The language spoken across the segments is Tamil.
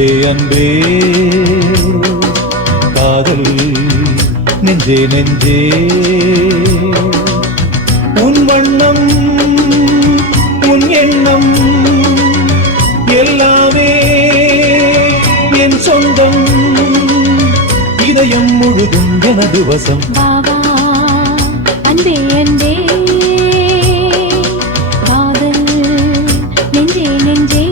அன்பே அன்பே காதல் நெஞ்சே நெஞ்சே உன் வண்ணம் உன் எண்ணம் எல்லாமே என் சொந்தம் இதயம் முழுதும் எனது வசம் பாவா அன்பே அன்பே காதல் நெஞ்சே நெஞ்சே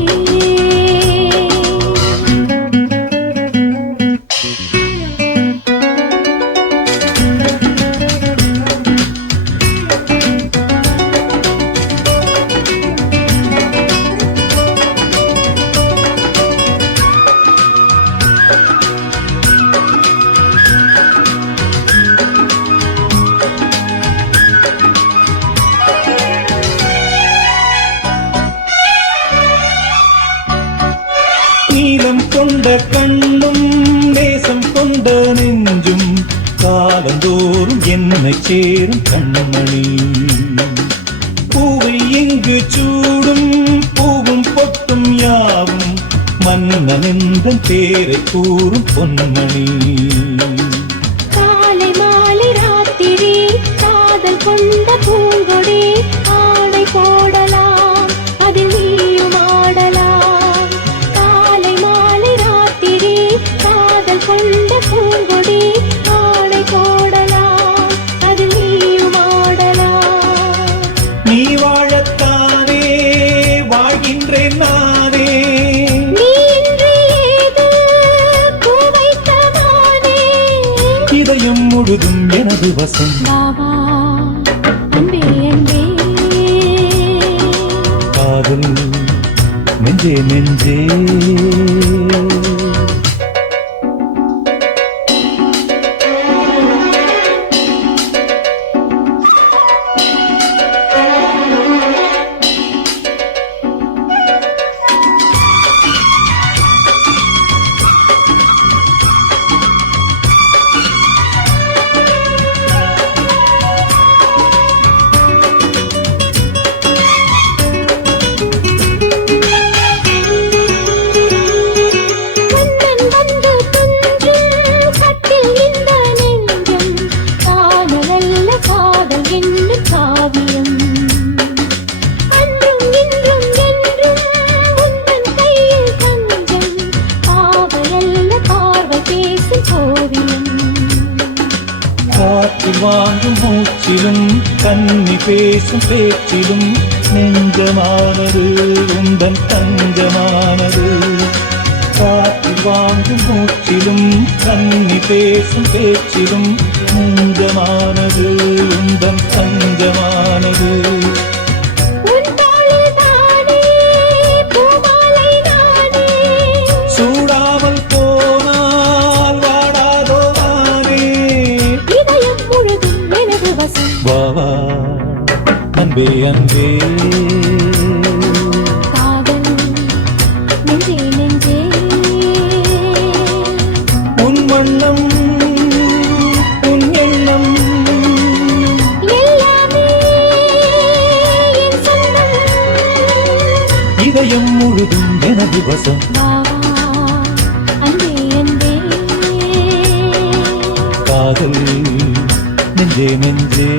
நீலம் கொண்ட கண்ணும் நேசம் கொண்ட நெஞ்சும் காலந்தோறும் என்னை சேரும் கண்மணி பூவை எங்கு சூடும் பூவும் பொட்டும் யாவும் மன்னனெந்தன் பேரை கூறும் பொன்மணி காலை மாலை ராத்திரி காதல் கொண்ட பூங்கொடி ஆடை போடலாம் அதில் நீயும் ஆடலாம் காலை மாலை ராத்திரி காதல் கொண்ட பூங்கொடி ஆடை போடலாம் அதில் நீயும் ஆடலாம் நீ வாழத்தானே வாழ்கின்றேன் நானே நீ இன்றி ஏது பூ வைத்த மானே இதயம் முழுதும் எனது வசம் பாவா அன்பே அன்பே காதல் நெஞ்சே நெஞ்சே உந்தன் வந்து துஞ்சும் கட்டில் இந்த நெஞ்சம் காதலல்ல காதல் என்று காவியம் அன்றும் இன்றும் என்றும் உந்தன் கையில் தஞ்சம் காவலல்ல பார்வை பேசும் ஓவியம் காற்றில் வாங்கும் மூச்சிலும் கன்னி பேசும் பேச்சிலும் நெஞ்சமானது உந்தன் தஞ்சமானது காற்றில் வாங்கும் மூச்சிலும் கன்னி பேசும் பேச்சிலும் நெஞ்சமானது உந்தன் தஞ்சமானது உன் தாளில் தானே பூமாலை நானே சூடாமல் போனால் வாடாதோ வானே இதயம் முழுதும் எனது வசம் வாவா அன்பே அன்பே காதல் நெஞ்சே நெஞ்சே உன் வண்ணம் உன் எண்ணம் எல்லாமே என் சொந்தம் இதயம் முழுதும் எனது வசம் பாவா அன்பே அன்பே காதல் நெஞ்சே நெஞ்சே